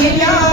Yeah.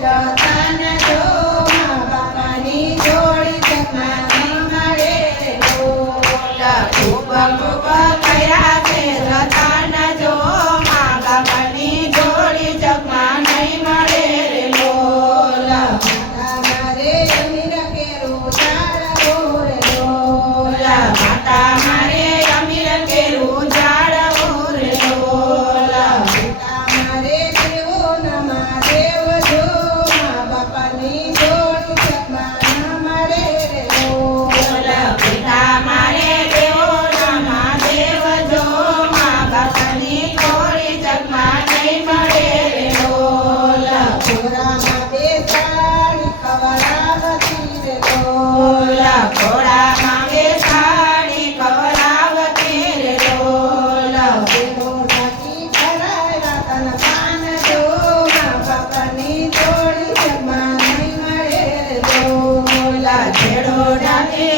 God. છેડો